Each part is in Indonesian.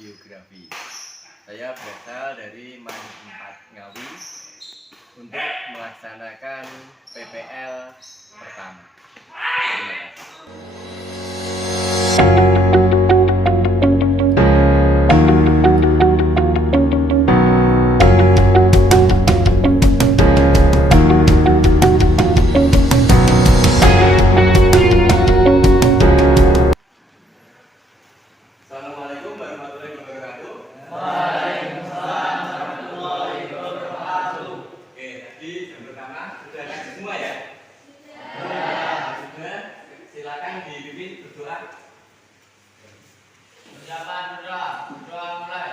biografi. Saya berasal dari Man 4 Ngawi untuk melaksanakan PPL pertama. Terima kasih. Assalamualaikum warahmatullahi wabarakatuh. Waalaikumsalam warahmatullahi wabarakatuh. Oke, tadi yang pertama sudah ngaji semua ya? Sudah. Silakan dipimpin berdoa. Persiapan berdoa mulai.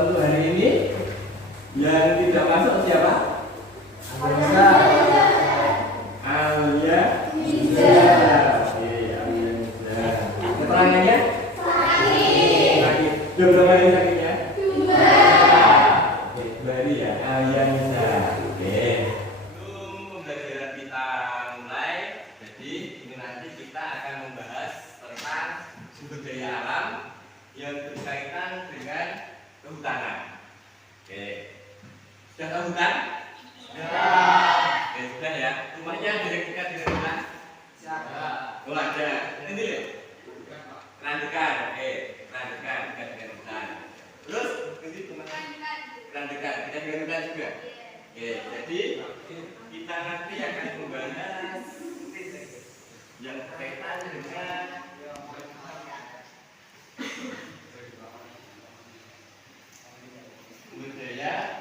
Untuk hari ini yang tidak masuk siapa? Alia Niza. Oke, Alia Niza. Keterangannya? Sakit. Sudah berapa hari sakitnya? 2. Oke, 2 hari ya. Alia Niza. Oke. Sebelum pembelajaran kita mulai, jadi ini nanti kita akan membahas tentang sumber daya alam yang berkaitan dengan kehutanan. Oke. Sudah tahu hutan? Oke, sudah ya. Rumahnya dekat dengan hutan? Oh, ada. Ini loh. Kerandekan. Oke, kerandekan dekat dengan hutan. Terus ini kemana? Kerandekan dekat dengan hutan juga. Oke, jadi kita nanti akan membahas yang berkaitan dengan sumber daya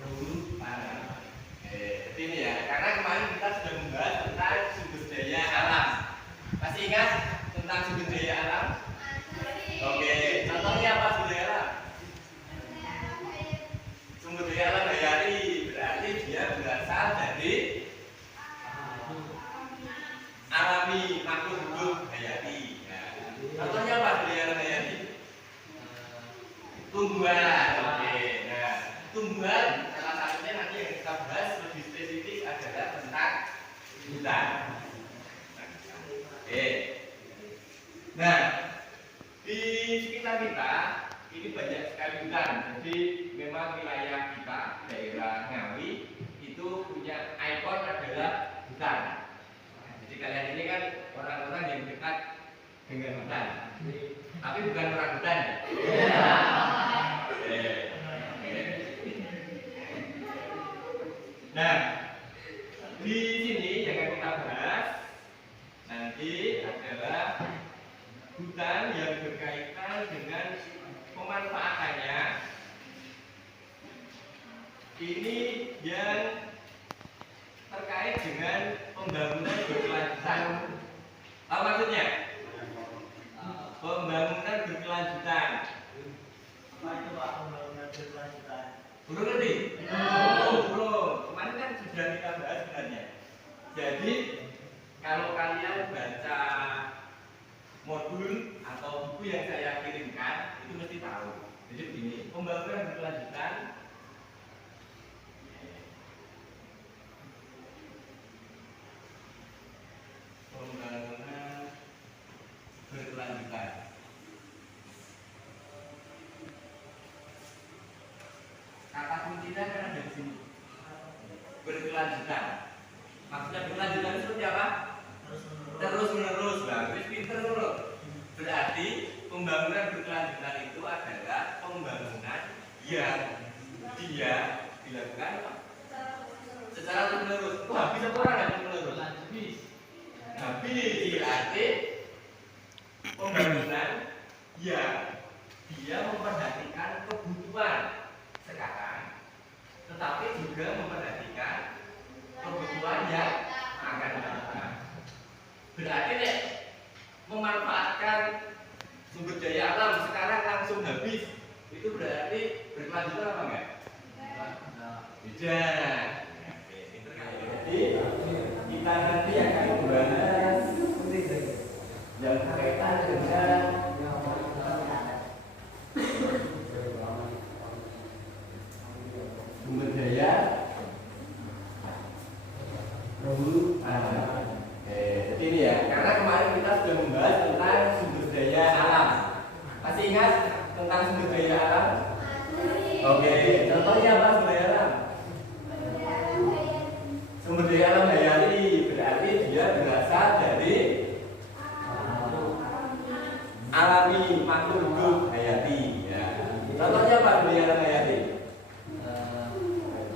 kehutanan. Oke, ini ya. Karena kemarin kita sudah membahas tentang sumber daya alam. Masih ingat tentang sumber daya alam? Oke, contohnya apa sumber daya alam? Sumber daya alam hayati berarti dia berasal dari alami, makhluk hidup hayati. Nah, contohnya apa sumber daya alam hayati? Tumbuhan. Oke. Nah, tumbuhan salah satunya nanti yang kita bahas lebih spesifik adalah tentang hutan. Oke. Nah, di sekitar kita ini banyak sekali hutan. Jadi memang wilayah kita daerah Ngawi itu punya ikon adalah hutan. Jadi kalian ini kan orang-orang yang dekat dengan hutan. Tapi bukan orang hutan ya. Nah, di sini yang akan kita bahas nanti adalah hutan yang berkaitan dengan pemanfaatannya. Ini yang terkait dengan pembangunan berkelanjutan. Apa maksudnya? Pembangunan berkelanjutan. Apa itu Pak pembangunan berkelanjutan? Belum ngerti? Belum. Kemarin kan sudah kita bahas sebenarnya. Jadi kalau kalian baca modul atau buku yang saya kirimkan itu mesti tahu. Jadi begini, pembangunan berkelanjutan kata kuncinya kan ada di sini. Berkelanjutan. Maksudnya berkelanjutan itu seperti apa? Terus menerus. Nah, wis pinter dulu. Berarti pembangunan berkelanjutan itu adalah pembangunan yang dia dilakukan secara terus-menerus. Wah, bisa kurang ya terus-menerus? Habis berarti pembangunan yang dia memperhatikan kebutuhan sekarang, tetapi juga memperhatikan kebutuhan yang akan datang. Berarti nih memanfaatkan sumber daya alam sekarang langsung habis, itu berarti berkelanjutan apa enggak? Beda. Jadi kita nanti akan membahas yang berkaitan dengan sumber daya alam. Jadi ini ya, karena kemarin kita sudah membahas tentang sumber daya alam. Masih ingat tentang sumber daya alam? Oke, contohnya apa sumber daya alam? Sumber daya alam hayati berarti dia berasal dari alami, makhluk hidup hayati. Ya. Contohnya apa sumber daya alam hayati?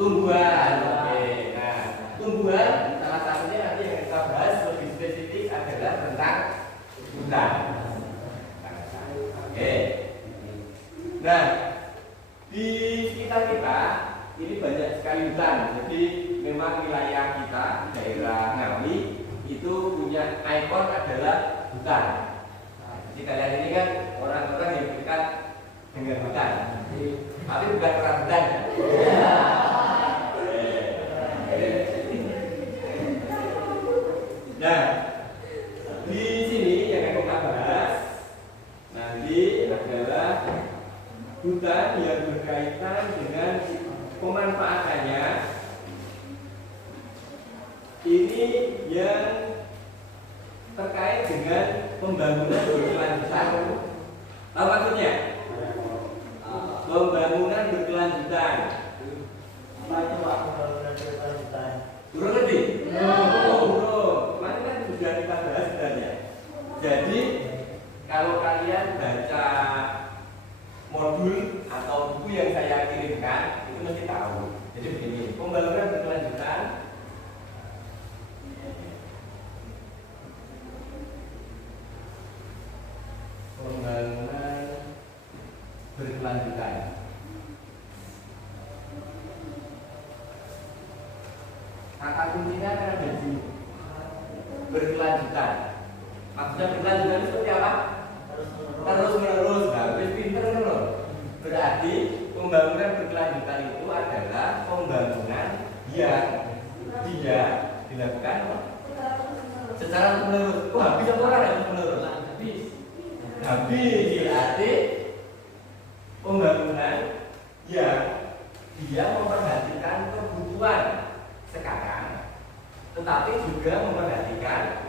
Tumbuhan. Oke, nah tumbuhan salah satunya nanti yang kita bahas lebih spesifik adalah tentang hutan. Oke. Nah, di sekitar kita ini banyak sekali hutan. Jadi memang wilayah kita daerah Ngawi itu punya ikon adalah hutan. Jadi kalian ini kan orang-orang yang dekat dengan hutan. Tapi bukan orang hutan. Nah, di sini yang akan kita bahas nanti adalah hutan yang berkaitan dengan pemanfaatannya. Ini yang terkait dengan pembangunan berkelanjutan. Tahu maksudnya? Pembangunan berkelanjutan. Apa itu Pak pembangunan berkelanjutan? Kurang lebih? Kemarin kan sudah kita bahas sebenarnya. Jadi kalau kalian baca modul atau buku yang saya kirimkan itu mesti tahu. Jadi begini, pembangunan berkelanjutan kata kuncinya kan ada di berkelanjutan. Maksudnya berkelanjutan itu seperti apa? Terus menerus. Habis pinter kan loh. Berarti pembangunan berkelanjutan itu adalah pembangunan yang dia dilakukan secara menerus. Wah, bisa orang ya menerus. Habis berarti pembangunan yang dia memperhatikan kebutuhan sekarang, tetapi juga memperhatikan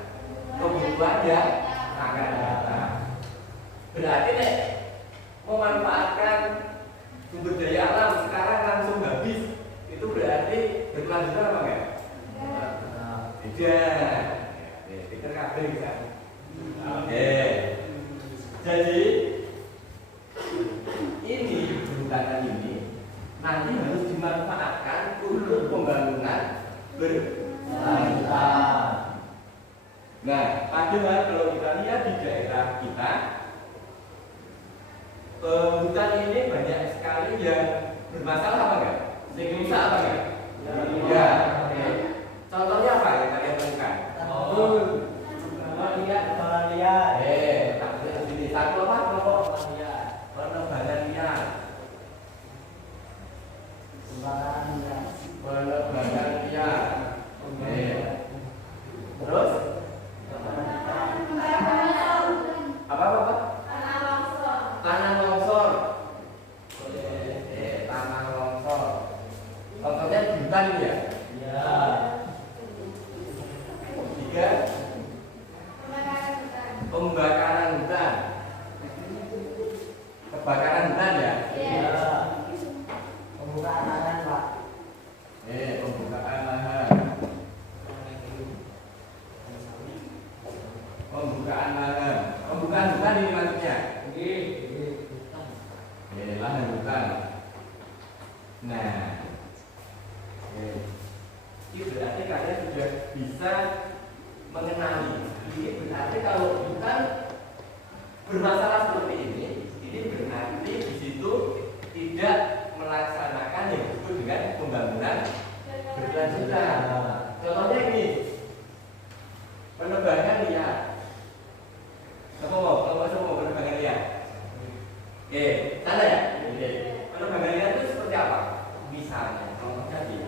kebutuhan yang akan datang. Berarti nih memanfaatkan sumber daya alam sekarang langsung habis, itu berarti berkelanjutan apa enggak? Tidak. Kita kabel kan. Oke. Jadi ini perhutanan ini nanti harus dimanfaatkan untuk pembangunan berkelanjutan. Nah, padahal kalau kita lihat di daerah kita, hutan ini banyak sekali yang bermasalah apa enggak? Sehingga rusak apa enggak? Ya. Contohnya apa yang kalian temukan? Kepala liar. Tak boleh sini. Satu apa? Kelompok penebangan liar. Penebangan liar. Terus? Apa? Tanah longsor. Tanah longsor. Contohnya di hutan ya? Ya. Tiga. Pembakaran hutan. Kebakaran hutan ya? Ya. Pembukaan lahan, Pak. Pembukaan lahan. Pembukaan lahan. Pembukaan hutan ini maksudnya? hutan. Nah, ini berarti kalian sudah bisa mengenali. Ini berarti kalau hutan bermasalah seperti ini berarti di situ tidak melaksanakan yang disebut dengan pembangunan berkelanjutan. Contohnya ini, penebangan liar. Kamu mau penebangan liar? Oke, sana ya? Oke. Penebangan liar itu seperti apa? Misalnya, contohnya ini.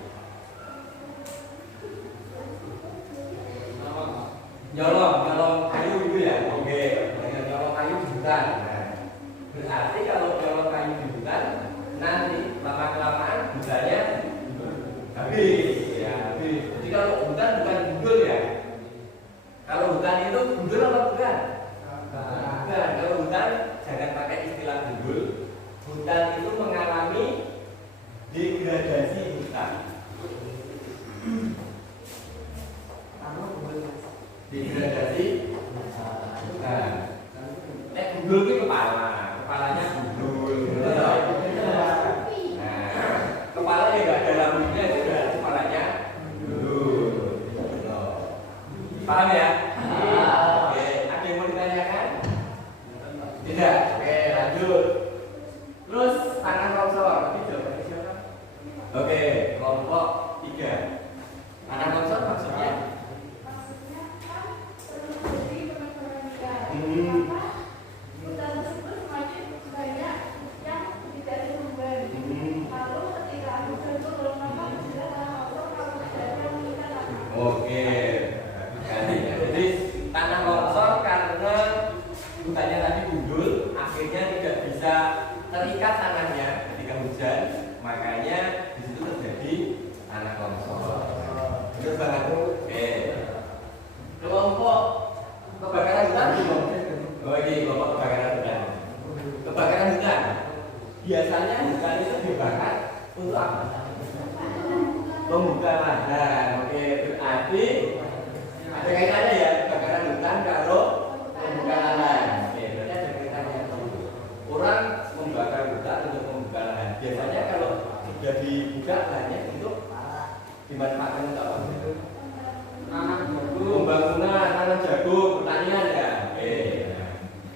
Nyolong kayu itu ya? Oke, nyolong kayu di hutan. Nah, berarti kalau nyolong kayu di hutan, nanti lama-kelamaan hutannya habis. Ya, habis. Jadi kalau hutan bukan gundul ya? Kalau hutan itu gundul apa bukan? Bukan. Kalau hutan jangan pakai istilah gundul. Hutan itu mengalami degradasi hutan. Degradasi hutan. Gundul itu kepalanya gundul. Nah, kepala yang nggak ada rambutnya itu berarti kepalanya gundul. Paham ya? Oke, ada yang mau ditanyakan? Tidak. Oke, lanjut. Terus tanah longsor. Ini jawabannya siapa? Oke, kelompok 3. Tanah longsor maksudnya? Hutan tersebut semakin banyak yang tidak ditumbuh. Lalu ketika hujan turun, maka menjelang tanah longsor kalau tidak ada meningkat lagi. Oke. Jadi tanah longsor karena hutannya tadi gundul, akhirnya tidak bisa terikat tanahnya ketika hujan, makanya di situ terjadi tanah longsor. Terus banget. Oke. Kelompok kebakaran hutan belum? Oh ini kelompok kebakaran hutan. Kebakaran hutan. Biasanya hutan itu dibakar untuk apa? Membuka lahan. Oke, berarti ada kaitannya ya kebakaran hutan kalau membuka lahan. Oke, berarti ada kaitannya. Orang membakar hutan untuk membuka lahan. Biasanya kalau sudah dibuka lahannya untuk dimanfaatkan untuk apa? Pembangunan, tanam jagung, pertanian ya. Oke.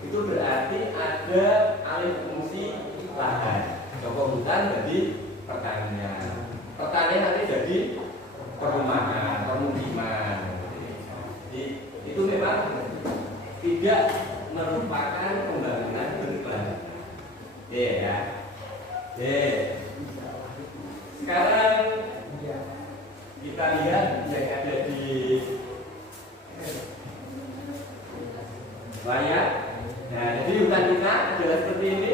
Itu berarti ada alih fungsi lahan. Joko hutan jadi pertanian. Pertanian nanti jadi perumahan, pemukiman. Jadi itu memang tidak merupakan pembangunan berkelanjutan. Ya. Sekarang kita lihat yang ada di layar. Nah, jadi hutan kita adalah seperti ini.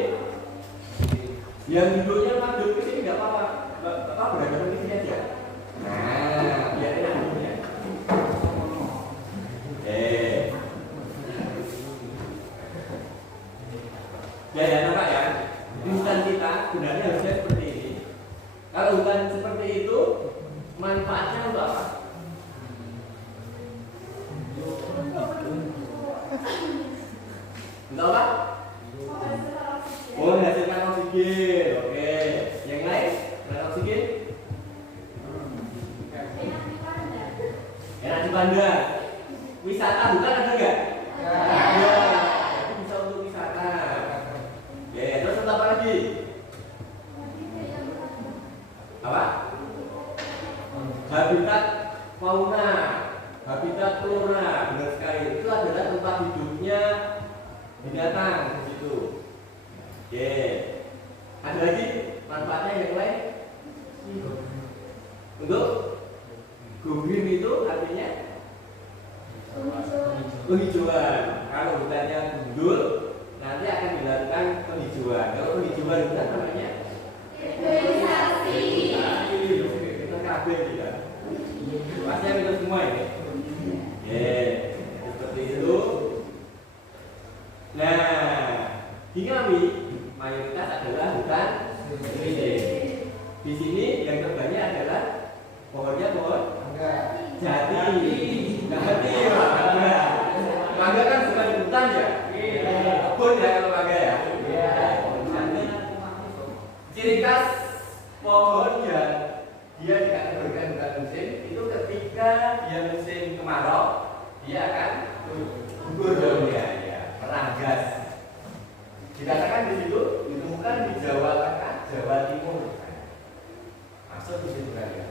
Yang duduknya madep ke sini nggak apa-apa. Bapak berada di sini aja. Nah, biar enak duduknya. Ya, nampak ya. Hutan kita gunanya harusnya seperti ini. Kalau hutan seperti itu, manfaatnya untuk apa? Untuk apa? Oh, menghasilkan oksigen. Oke. Yang lain? Selain oksigen? Enak dipandang. Wisata hutan ada nggak? Ada. Itu bisa untuk wisata. Oke. Terus untuk apa lagi? Apa? Habitat fauna, habitat flora, benar sekali. Itu adalah tempat hidupnya binatang di situ. Oke. Ada lagi manfaatnya yang lain? Untuk go green itu artinya penghijauan. Kalau hutannya gundul, nanti akan dilakukan penghijauan. Kalau penghijauan hutan namanya Hilirisasi. Kita kabel kita. Pasti kita semua ini. Seperti itu. Nah, di Ngawi mayoritas adalah hutan lindung. Di sini yang terbanyak adalah pohonnya pohon jati. Mangga kan bukan hutan ya? Kebun ya kalau mangga ya. pohon yang dia dikategorikan bukan musim itu ketika dia musim kemarau dia akan gugur daunnya, ya, meranggas. Dikatakan di situ ditemukan di Jawa Tengah, Jawa Timur. Masuk di situ kan ya.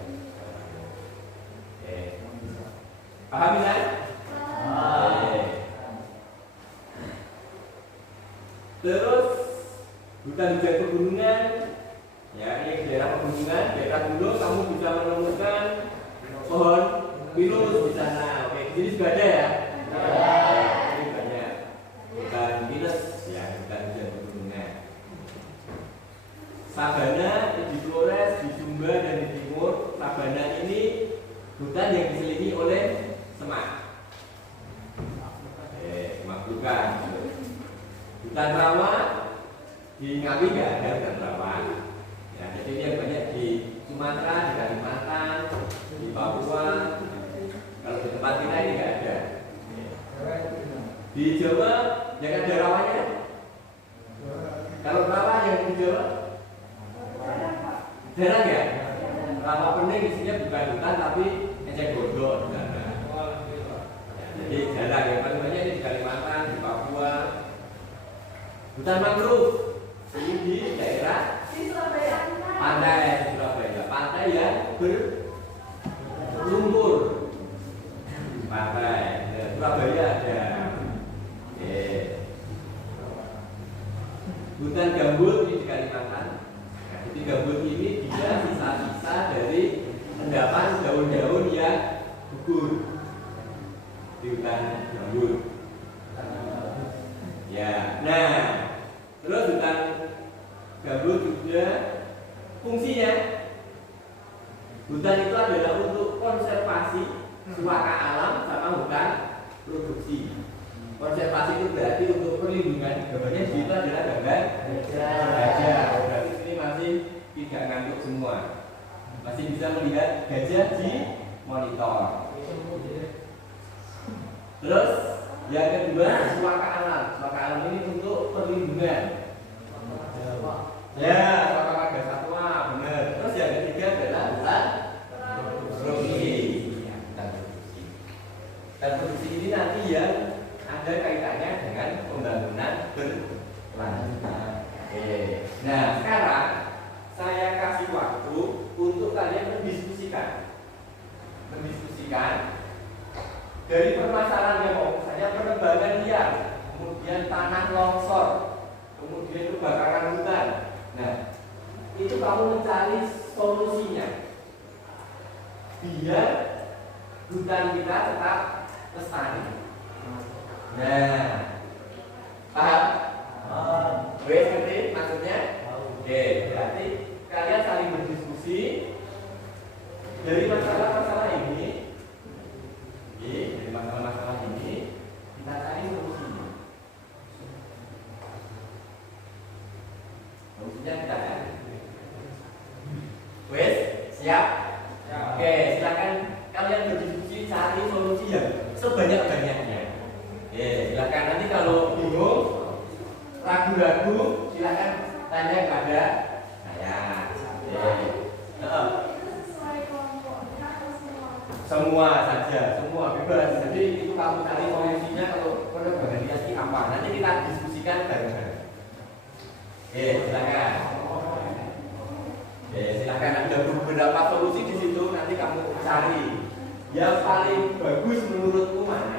Paham kan? Terus hutan-hutan pegunungan, ya ini daerah pegunungan, daerah gunung kamu bisa menemukan pohon pinus di sana. Oke, di sini juga ada ya. Ini banyak hutan pinus, ya hutan-hutan pegunungan. Sabana di Flores, di Sumba dan di Timur. Sabana ini hutan yang diselimuti oleh semak. Semak bukan. Hutan rawa di Ngawi nggak ada hutan rawa. Ya, jadi ini yang banyak di Sumatera, di Kalimantan, di Papua. Kalau di tempat kita ini nggak ada. Di Jawa yang ada rawanya. Kalau rawa yang di Jawa jarang ya. Rawa pening isinya bukan hutan tapi ecek gondok di sana. Jadi jarang ya. Paling banyak ini di Kalimantan, di Papua. Hutan mangrove ini di daerah pantai di Surabaya, pantai yang berlumpur. Pantai Surabaya ada. Hutan gambut ini di Kalimantan. Nah, jadi gambut ini dia sisa-sisa dari endapan daun-daun yang gugur di hutan gambut. Ya, nah, terus hutan gambut juga fungsinya, hutan itu adalah untuk konservasi suaka alam sama hutan produksi. Konservasi itu berarti untuk perlindungan. Gambarnya di situ adalah gambar gajah. Berarti ini masih tidak ngantuk semua, masih bisa melihat gajah di monitor. Terus yang kedua, suaka alam. Suaka alam ini untuk perlindungan. Ya, suaka marga satwa, benar. Terus yang ketiga adalah hutan produksi. Dan produksi ini nanti yang ada kaitannya dengan pembangunan berkelanjutan. Nah, sekarang saya kasih waktu untuk kalian mendiskusikan dari permasalahan yang mau misalnya penebangan liar, kemudian tanah longsor, kemudian kebakaran hutan. Nah, itu kamu mencari solusinya biar hutan kita tetap lestari. Nah, paham? Wes ngerti maksudnya? Oke, berarti kalian saling berdiskusi dari masalah-masalah ini. Dari masalah-masalah ini kita cari solusinya. Solusinya kita cari. Wes, siap? Oke, silakan kalian berdiskusi cari solusi yang sebanyak-banyaknya. Silakan nanti kalau bingung, ragu-ragu, silakan tanya kepada saya. Semua saja, semua bebas. Jadi itu kamu cari solusinya kalau penerbangan liar apa. Nanti kita diskusikan bareng-bareng. Silakan. Silakan ada beberapa solusi di situ. Nanti kamu cari yang paling bagus menurutmu mana.